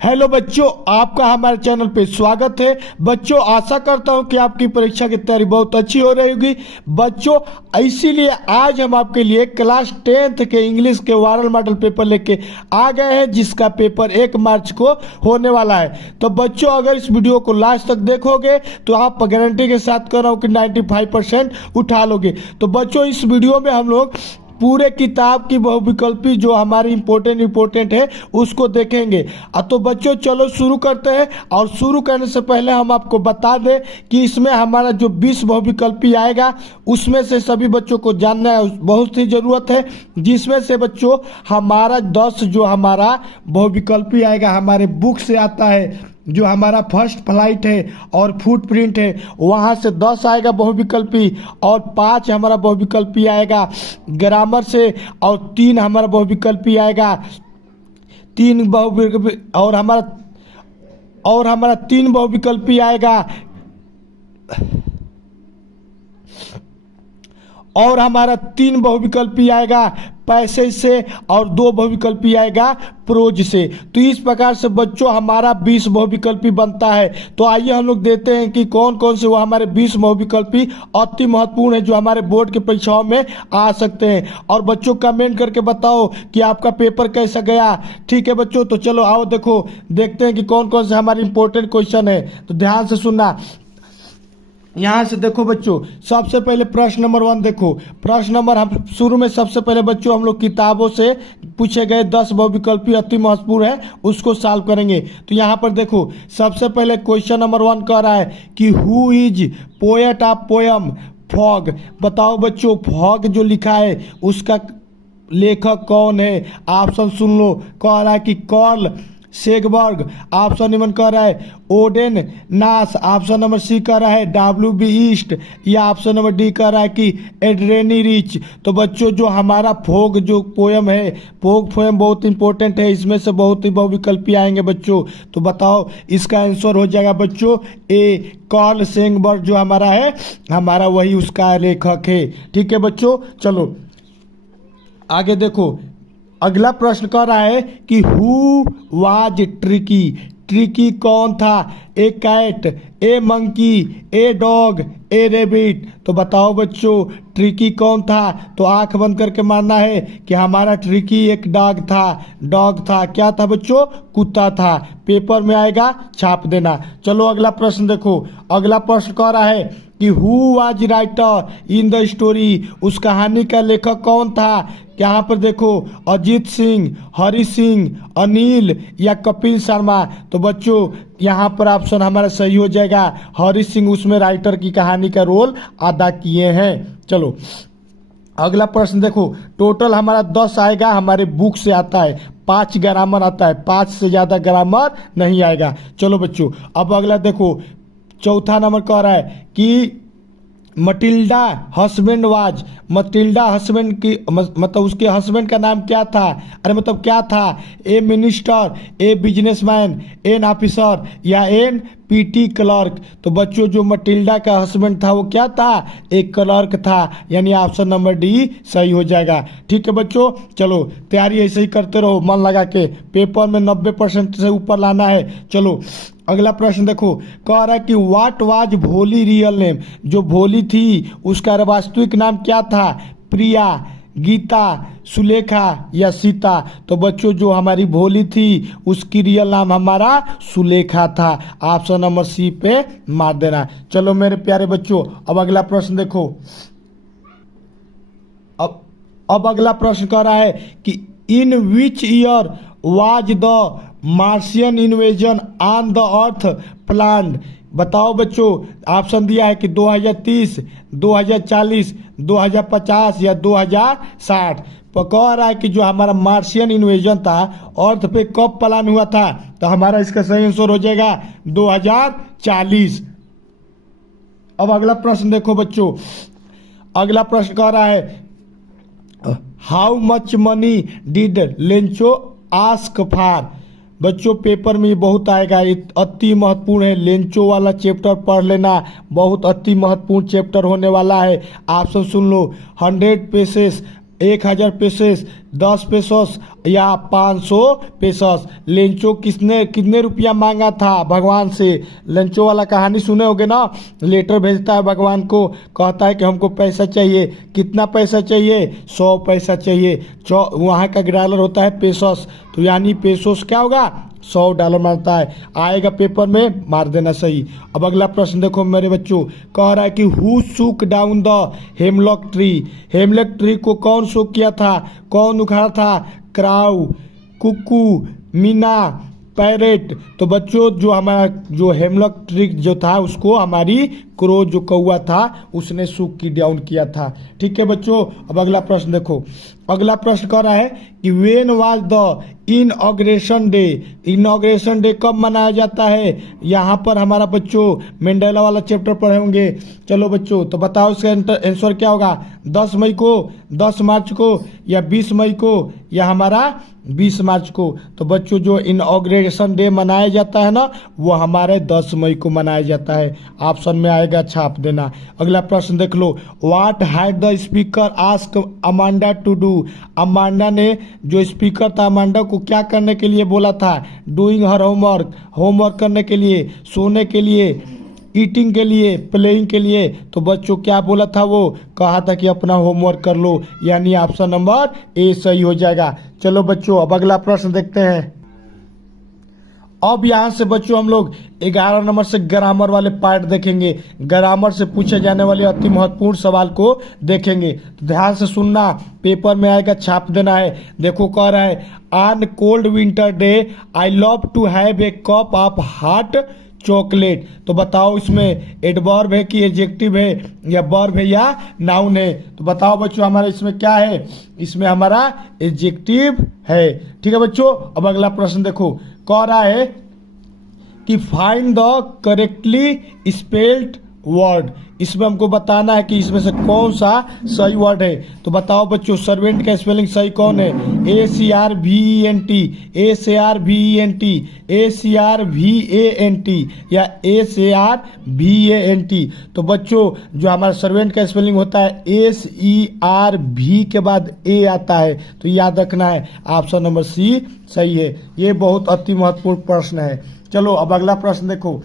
Hello बच्चों, आपका हमारे चैनल पे स्वागत है। बच्चों, आशा करता हूं कि आपकी परीक्षा की तैयारी बहुत अच्छी हो रही होगी। बच्चों, इसीलिए आज हम आपके लिए क्लास 10th के इंग्लिश के वायरल मॉडल पेपर लेके आ गए हैं, जिसका पेपर 1 मार्च को होने वाला है। तो बच्चों, अगर इस वीडियो को लास्ट तक देखोगे तो आप गारंटी के साथ कह रहा हूं कि 95% उठा लोगे। तो बच्चों, इस वीडियो में हम लोग पूरे किताब की बहुविकल्पी जो हमारी इंपॉर्टेंट है उसको देखेंगे। तो बच्चों, चलो शुरू करते हैं। और शुरू करने से पहले हम आपको बता दें कि इसमें हमारा जो 20 बहुविकल्पी आएगा उसमें से सभी बच्चों को जानना बहुत ही ज़रूरत है, जिसमें से बच्चों हमारा 10 जो हमारा बहुविकल्पी आएगा हमारे बुक से आता है, जो हमारा फर्स्ट फ्लाइट है और फुटप्रिंट है, वहाँ से 10 आएगा बहुविकल्पी, और 5 हमारा बहुविकल्पी आएगा ग्रामर से, और 3 हमारा बहुविकल्पी आएगा 3 बहुविकल्पी और हमारा 3 बहुविकल्पी आएगा और हमारा 3 बहुविकल्पी आएगा पैसेज से, और 2 बहुविकल्पी आएगा प्रोज से। तो इस प्रकार से बच्चों हमारा 20 बहुविकल्पी बनता है। तो आइए हम लोग देखते हैं कि कौन कौन से वो हमारे 20 बहुविकल्पी अति महत्वपूर्ण है जो हमारे बोर्ड की परीक्षाओं में आ सकते हैं। और बच्चों, कमेंट करके बताओ कि आपका पेपर कैसा गया। ठीक है बच्चों, तो चलो आओ देखते हैं कि कौन कौन से हमारे इंपॉर्टेंट क्वेश्चन है। तो ध्यान से सुनना। यहाँ से देखो बच्चों, सबसे पहले प्रश्न नंबर 1 देखो। प्रश्न नंबर हम शुरू में सबसे पहले बच्चों हम लोग किताबों से पूछे गए 10 बहुविकल्पी अति महत्वपूर्ण है उसको सॉल्व करेंगे। तो यहाँ पर देखो, सबसे पहले क्वेश्चन नंबर 1 कह रहा है कि who is poet of poem fog. बताओ बच्चों, फॉग जो लिखा है उसका लेखक कौन है। ऑप्शन सुन लो। कह रहा है कि कार्ल सेगबर्ग। ऑप्शन नंबर कह रहा है ओडेन नास। ऑप्शन नंबर सी कह रहा है W.B. ईस्ट, या ऑप्शन नंबर डी कह रहा है कि एड्रेनी रिच। तो बच्चों, जो हमारा फोग जो पोयम है, फोग पोयम बहुत इंपॉर्टेंट है, इसमें से बहुत ही बहुविकल्पी आएंगे बच्चों। तो बताओ, इसका आंसर हो जाएगा बच्चों ए, कार्ल सेगबर्ग जो हमारा है, हमारा वही उसका लेखक है। ठीक है बच्चों, चलो आगे देखो। अगला प्रश्न कह रहा है कि हु वाज ट्रिकी। ट्रिकी कौन था। A cat, a monkey, a dog, a rabbit. तो बताओ बच्चों, ट्रिकी कौन था। तो आंख बंद करके मानना है कि हमारा ट्रिकी एक डॉग था। क्या था बच्चों, कुत्ता था। पेपर में आएगा, छाप देना। चलो अगला प्रश्न देखो। अगला प्रश्न कह रहा है कि who was writer in the story. उस कहानी का लेखक कौन था। यहाँ पर देखो, अजीत सिंह, हरी सिंह, अनिल, या कपिल शर्मा। तो बच्चों यहाँ पर ऑप्शन हमारा सही हो जाएगा, हरी सिंह उसमें राइटर की कहानी का रोल अदा किए हैं। चलो अगला प्रश्न देखो। टोटल हमारा 10 आएगा, हमारे बुक से आता है। 5 ग्रामर आता है, 5 से ज़्यादा ग्रामर नहीं आएगा। चलो बच्चों, अब अगला देखो। चौथा नंबर कह रहा है कि Matilda husband was. Matilda husband की मतलब उसके हस्बैंड का नाम क्या था। अरे मतलब क्या था, a minister, a businessman, an officer, या एन पीटी क्लर्क। तो बच्चों, जो मटिल्डा का हस्बैंड था वो क्या था, एक क्लर्क था, यानी ऑप्शन नंबर डी सही हो जाएगा। ठीक है बच्चों, चलो तैयारी ऐसे ही करते रहो मन लगा के, पेपर में 90% से ऊपर लाना है। चलो अगला प्रश्न देखो। कह रहा है कि व्हाट वाज भोली रियल नेम। जो भोली थी उसका वास्तविक नाम क्या था। प्रिया, गीता, सुलेखा, या सीता। तो बच्चों, जो हमारी भोली थी उसकी रियल नाम हमारा सुलेखा था। ऑप्शन नंबर सी पे मार देना। चलो मेरे प्यारे बच्चों, अब अगला प्रश्न देखो। अब अगला प्रश्न कह रहा है कि in which year was the Martian invasion on the earth planned. बताओ बच्चों, ऑप्शन दिया है कि 2030, 2040, 2050, या 2060। कह रहा है कि जो हमारा मार्शियन इन्वेजन था अर्थ पे कब प्लान हुआ था। तो हमारा इसका सही आंसर हो जाएगा 2040। अब अगला प्रश्न देखो बच्चों। अगला प्रश्न कह रहा है how much money did Lencho ask for. बच्चों, पेपर में ये बहुत आएगा, ये अति महत्वपूर्ण है। लेंचो वाला चैप्टर पढ़ लेना, बहुत अति महत्वपूर्ण चैप्टर होने वाला है। ऑप्शन सुन लो। 100 पेसेस, 1000 पेसेस, 10 पेसोस या 500 पेसोस। लेंचो किसने कितने रुपया मांगा था भगवान से? लेंचो वाला कहानी सुने होगे ना, लेटर भेजता है भगवान को, कहता है कि हमको पैसा चाहिए। कितना पैसा चाहिए? 100 पैसा चाहिए। वहाँ का डॉलर होता है पेसोस, तो यानी पेसोस क्या होगा? $100 मारता है। आएगा पेपर में, मार देना सही। अब अगला प्रश्न देखो मेरे बच्चों, कह रहा है कि who shook down the hemlock tree. Hemlock tree को कौन शूक किया था? कौन उखाड़ा था? Crow, cuckoo, myna, parrot. तो बच्चों जो हमारा जो हेमलॉक ट्री जो था उसको हमारी क्रो जो कौआ था उसने सूख की डाउन किया था। ठीक है बच्चों, अब अगला प्रश्न देखो। अगला प्रश्न कह रहा है कि when was the inauguration day. Inauguration day कब मनाया जाता है? यहाँ पर हमारा बच्चों मंडेला वाला चैप्टर पढ़े होंगे। चलो बच्चों, तो बताओ इसका आंसर क्या होगा? 10 मई को, 10 मार्च को, या 20 मई को, या हमारा 20 मार्च को। तो बच्चों जो इनऑग्रेशन डे मनाया जाता है ना, वो हमारे 10 मई को मनाया जाता है। ऑप्शन में आएगा, छाप देना। अगला प्रश्न देख लो। What had the speaker ask Amanda to do. Amanda ने, जो स्पीकर था, अमांडा को क्या करने के लिए बोला था? डूइंग हर होमवर्क, होमवर्क करने के लिए, सोने के लिए, ईटिंग के लिए, प्लेइंग के लिए। तो बच्चों क्या बोला था? वो कहा था कि अपना होमवर्क कर लो, यानी ऑप्शन नंबर ए सही हो जाएगा। चलो बच्चों, अब अगला प्रश्न देखते हैं। अब यहाँ से बच्चों हम लोग 11 नंबर से ग्रामर वाले पार्ट देखेंगे। ग्रामर से पूछे जाने वाले अति महत्वपूर्ण सवाल को देखेंगे, तो ध्यान से सुनना, पेपर में आएगा, छाप देना है। देखो कह रहा है, on cold winter day I love to have a cup of hot chocolate. तो बताओ इसमें एडवर्ब है कि एडजेक्टिव है, या वर्ब है, या नाउन है? तो बताओ बच्चों हमारा इसमें क्या है? इसमें हमारा एडजेक्टिव है। ठीक है बच्चों, अब अगला प्रश्न देखो। कह रहा है कि find the correctly spelled word. इसमें हमको बताना है कि इसमें से कौन सा सही वर्ड है। तो बताओ बच्चों, सर्वेंट का स्पेलिंग सही कौन है? ACRVENT, ACRVENT, ACRVANT, या ACRVANT। तो बच्चों जो हमारा सर्वेंट का स्पेलिंग होता है SERV के बाद ए आता है, तो याद रखना है, ऑप्शन नंबर सी सही है। ये बहुत अति महत्वपूर्ण प्रश्न है। चलो अब अगला प्रश्न देखो।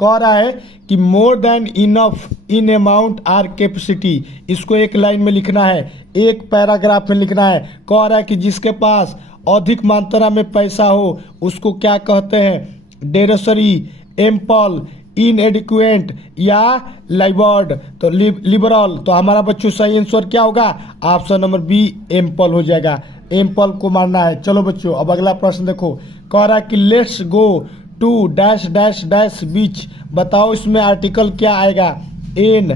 कह रहा है कि more than enough in amount or capacity. इसको एक लाइन में लिखना है, एक पैराग्राफ में लिखना है। कह रहा है कि जिसके पास अधिक मात्रा में पैसा हो उसको क्या कहते हैं? डेरोसरी, एम्पल, इनएडिक्वेट, या लाइवर्ड। तो लिबरल। तो हमारा बच्चों सही आंसर क्या होगा? ऑप्शन नंबर बी एम्पल हो जाएगा। एम्पल को मारना है। चलो बच्चों, अब अगला प्रश्न देखो। कह रहा है कि let's go to dash dash dash beach. बताओ इसमें आर्टिकल क्या आएगा? एन,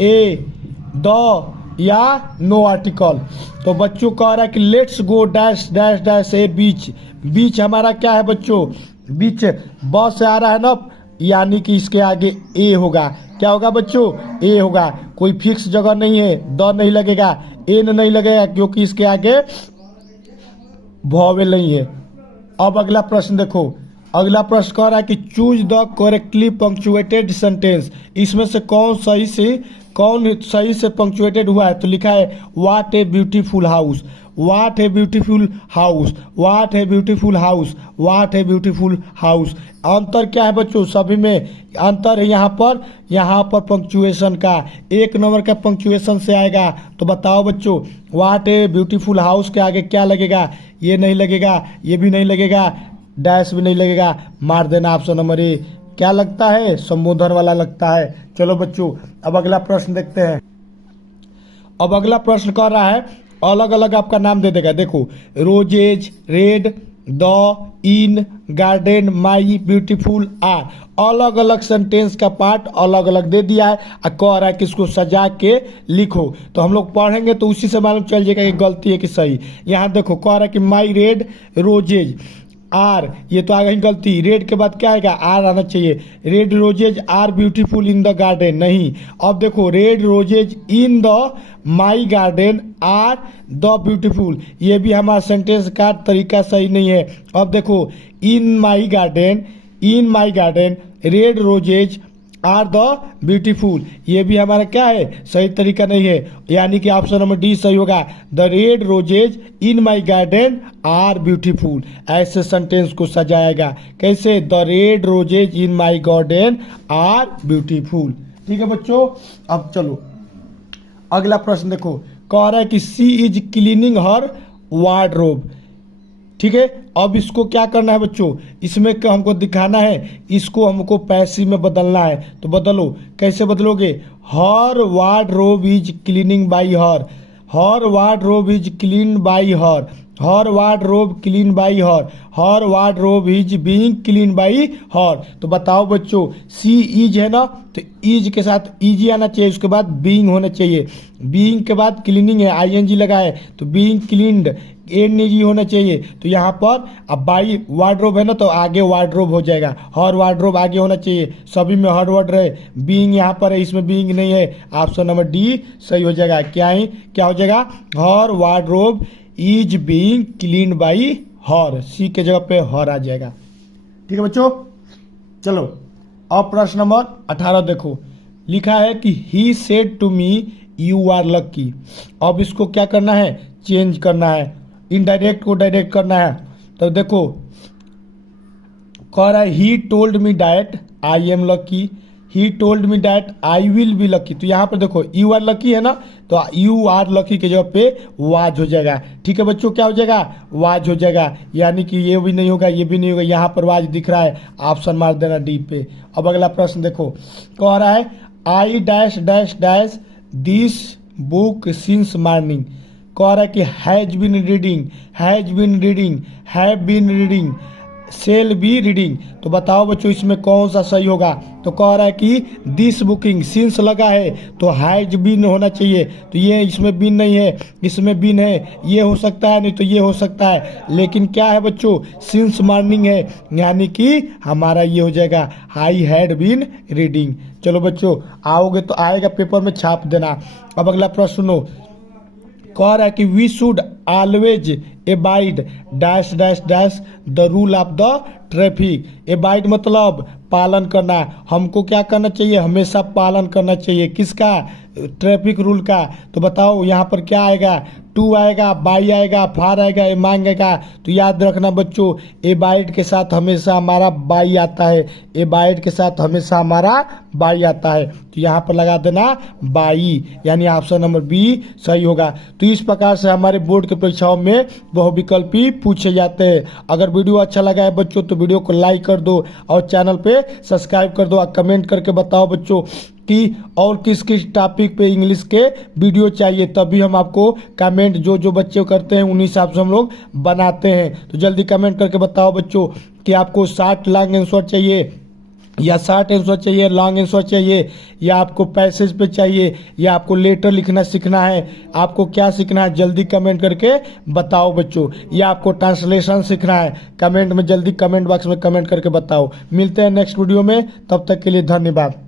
ए, द, या नो आर्टिकल। तो बच्चों कह रहा है कि let's go dash dash dash a beach. Beach हमारा क्या है बच्चों? बीच ब से आ रहा है ना, यानी कि इसके आगे ए होगा। क्या होगा बच्चों? ए होगा। कोई फिक्स जगह नहीं है, द नहीं लगेगा, एन नहीं लगेगा, क्योंकि इसके आगे वॉवेल नहीं है। अब अगला प्रश्न देखो। अगला प्रश्न कह रहा है कि choose the correctly punctuated sentence. इसमें से कौन सही से पंक्चुएटेड हुआ है? तो लिखा है what a beautiful house, what a beautiful house, what a beautiful house, what a beautiful house. अंतर क्या है बच्चों? सभी में अंतर है। यहाँ पर पंक्चुएशन का 1 नंबर का पंक्चुएशन से आएगा। तो बताओ बच्चों, व्हाट ए ब्यूटीफुल हाउस के आगे क्या लगेगा? ये नहीं लगेगा, ये भी नहीं लगेगा, डैश भी नहीं लगेगा, मार देना ऑप्शन नंबर ए। क्या लगता है? संबोधन वाला लगता है। चलो बच्चों, अब अगला प्रश्न देखते हैं। अब अगला प्रश्न कर रहा है, अलग अलग आपका नाम दे देगा। देखो, roses, red, the, in, garden, my, beautiful, are. अलग अलग सेंटेंस का पार्ट अलग अलग दे दिया है और कह रहा है कि इसको सजा के लिखो। तो हम लोग पढ़ेंगे तो उसी से मालूम चल जाएगा कि गलती है कि सही। यहाँ देखो, कह रहा है कि माई रेड रोजेज आर, ये तो आ गई गलती। रेड के बाद क्या आएगा? आर आना चाहिए। Red roses are beautiful in the garden, नहीं। अब देखो, red roses in the my garden are the beautiful, ये भी हमारा सेंटेंस का तरीका सही नहीं है। अब देखो, in my garden red roses are the beautiful, ये भी हमारा क्या है, सही तरीका नहीं है, यानी कि ऑप्शन नंबर डी सही होगा। The red roses in my garden are beautiful, ऐसे सेंटेंस को सजाएगा कैसे, the red roses in my garden are beautiful. ठीक है बच्चों, अब चलो अगला प्रश्न देखो, कह रहा है कि सी इज क्लीनिंग हर वार्डरोब। ठीक है, अब इसको क्या करना है बच्चों, इसमें हमको दिखाना है, इसको हमको पैसिव में बदलना है। तो बदलो, कैसे बदलोगे, her wardrobe is cleaning by her, her wardrobe is clean by her, her wardrobe clean by her, her wardrobe is being clean by her. तो बताओ बच्चों, सी इज है ना, तो इज के साथ इजी आना चाहिए, उसके बाद बीइंग होना चाहिए, बीइंग के बाद क्लीनिंग है, आईएनजी लगा है, तो बीइंग क्लीन्ड एनजी होना चाहिए। तो यहाँ पर अब बाई वार्डरोब है ना, तो आगे वार्डरोब हो जाएगा, हर वार्डरोब आगे होना चाहिए, सभी में हर वर्ड रहे, बीइंग यहाँ पर है, इसमें बीइंग नहीं है, ऑप्शन नंबर डी सही हो जाएगा। क्या हो जाएगा, her wardrobe is being clean by her, सी के जगह पे हर आ जाएगा। ठीक है बच्चों, चलो अब प्रश्न नंबर 18 देखो, लिखा है कि he said to me you are lucky. अब इसको क्या करना है, चेंज करना है, इनडायरेक्ट को डायरेक्ट करना है। तो देखो कह रहा है he told me that I am lucky, he told me that I will be lucky. तो यहाँ पर देखो यू आर लकी है ना, तो यू आर लकी के जगह पे वाज हो जाएगा। ठीक है बच्चों, क्या हो जाएगा, वाज हो जाएगा, यानी कि ये भी नहीं होगा, ये भी नहीं होगा, यहाँ पर वाज दिख रहा है, ऑप्शन मार देना डी पे। अब अगला प्रश्न देखो, कह रहा है I dash dash dash this book since morning. कह रहा है कि has been reading, has been reading, have been reading, shall be reading. तो बताओ बच्चों इसमें कौन सा सही होगा। तो कह रहा है कि दिस बुकिंग, सिंस लगा है तो हैज बीन होना चाहिए, तो ये इसमें बीन नहीं है, इसमें बीन है, ये हो सकता है, नहीं तो ये हो सकता है, लेकिन क्या है बच्चों, सिंस मॉर्निंग है, यानी कि हमारा ये हो जाएगा आई हैड बीन रीडिंग। चलो बच्चों, आओगे तो आएगा, पेपर में छाप देना। अब अगला प्रश्न सुनो, कह रहा है कि we should always abide dash dash dash the rule of the traffic. Abide मतलब पालन करना, हमको क्या करना चाहिए, हमेशा पालन करना चाहिए, किसका, ट्रैफिक रूल का। तो बताओ यहाँ पर क्या आएगा, टू आएगा, बाई आएगा, फार आएगा, ए मांगेगा। तो याद रखना बच्चों, एबाइड के साथ हमेशा हमारा बाई आता है, एबाइड के साथ हमेशा हमारा बाई आता है, तो यहाँ पर लगा देना बाई, यानी ऑप्शन नंबर बी सही होगा। तो इस प्रकार से हमारे बोर्ड की परीक्षाओं में बहुविकल्पी पूछे जाते हैं। अगर वीडियो अच्छा लगा है बच्चों तो वीडियो को लाइक कर दो और चैनल पे सब्सक्राइब कर दो, और कमेंट करके बताओ बच्चों कि और किस किस टॉपिक पे इंग्लिश के वीडियो चाहिए, तभी हम आपको कमेंट जो बच्चे करते हैं उन्हीं हिसाब से हम लोग बनाते हैं। तो जल्दी कमेंट करके बताओ बच्चों कि आपको 60 लॉन्ग आंसर चाहिए या 60 आंसर चाहिए, लॉन्ग आंसर चाहिए, या आपको पैसेज पे चाहिए, या आपको लेटर लिखना सीखना है, आपको क्या सीखना है जल्दी कमेंट करके बताओ बच्चों, या आपको ट्रांसलेशन सीखना है, कमेंट में जल्दी कमेंट बॉक्स में कमेंट करके बताओ। मिलते हैं नेक्स्ट वीडियो में, तब तक के लिए धन्यवाद।